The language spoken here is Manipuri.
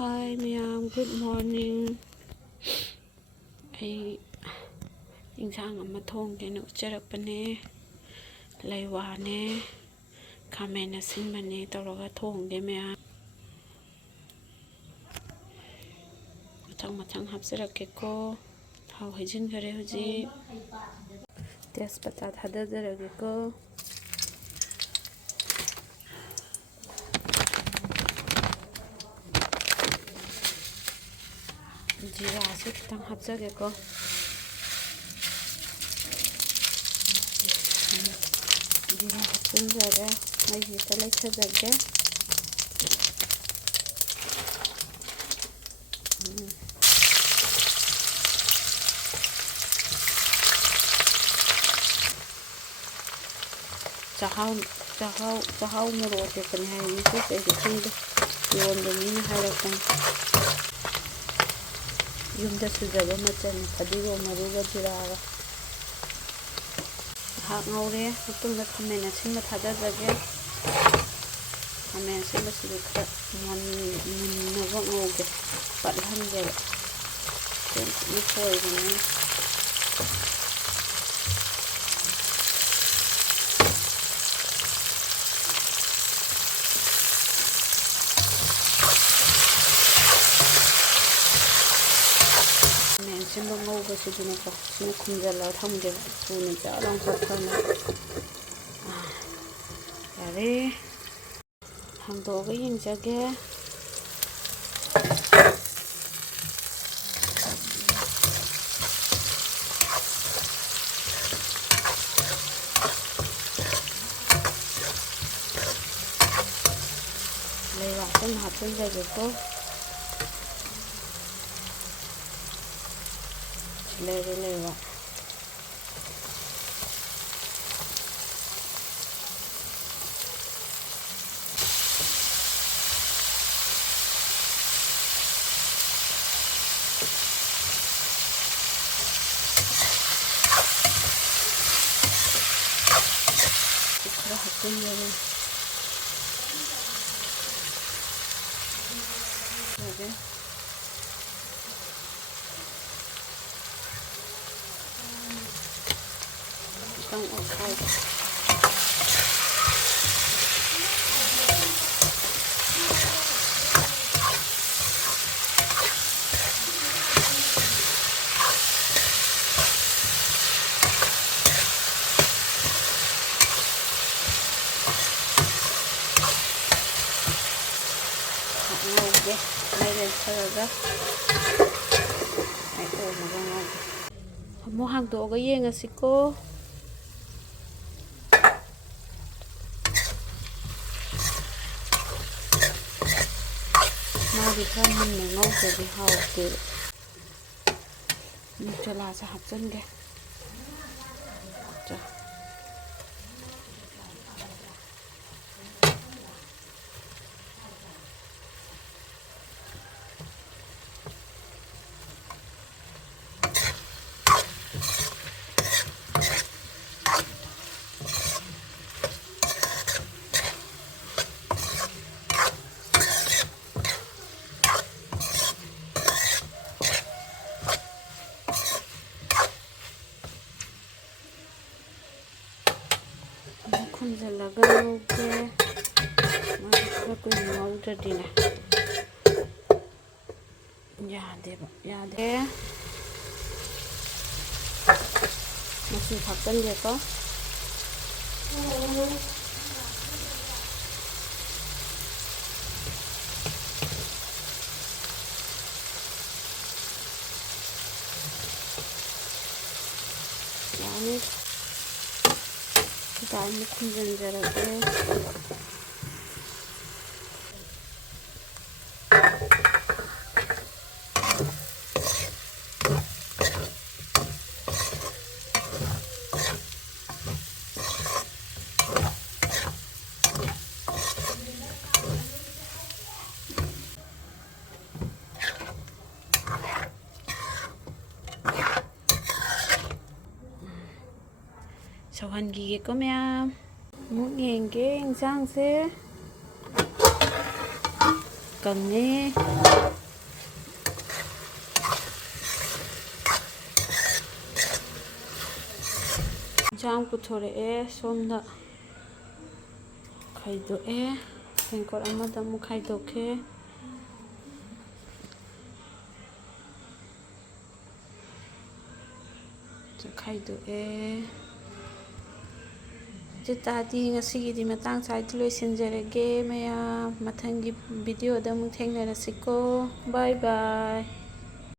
Hi ma'am, good morning. I insang ama thongena ucharakpane leiwane khamen asinbane tawraga thongge ma'am. Mathang hapjarakkeko thau haijinkhare huji tejpata thadajarageko. Jira se khitang hapjageko. Jira hapjinjare mai hita laithajage. Chahau moro te kan hai ni se khinde yon de min harakan yumda sujaba machan phadigo maruga jiraga hak ngaure mutungda khamen asinba thadajage. Khamen asinba sidi khara munnaba ngauge pathanjare ni khoigane. Simba ngauga sidina ko sina khumjala thamge sune jalang sathana yare hangdoga yingjage. Leiwa sen hapjage ko Leiwa ikra hapjage Tang okai ngauge mailen tharaga ai maga ngauge mo hangdoga yengasiko. Mari khara munna ngauge hawte chala sa hapjange cha khumjalaga ngauge mari khara kuina ngaudradina yade masi hapjanje ko yani kita ini khumjanjarage. Sawhangi ko ma'am. Muốn nghe cái sang xe ꯀꯪꯉꯦ ꯏꯟꯁꯥꯡ ꯄꯨꯊꯣꯔꯛꯑꯦ ꯁꯣꯝꯗ ꯈꯥꯏꯗꯣꯛꯑꯦ ꯇꯦꯡꯀꯣꯠ ꯑꯃꯗ ꯑꯃꯨꯛ ꯈꯥꯏꯗꯣꯛꯀꯦ ꯈꯥꯏꯗꯣꯛꯑꯦ ꯇꯥꯗꯤ ꯉꯁꯤꯒꯤꯗꯤ ꯃꯇꯥꯡ ꯁ꯭ꯋꯥꯏꯗ ꯂꯣꯏꯁꯤꯟꯖꯔꯒꯦ ꯃꯌꯥꯝ ꯃꯊꯪꯒꯤ ꯚꯤꯗꯤꯑꯣꯗ ꯑꯃꯨꯛ ꯊꯦꯡꯅꯔꯁꯤꯀꯣ ꯕꯥꯏ ꯕꯥꯏ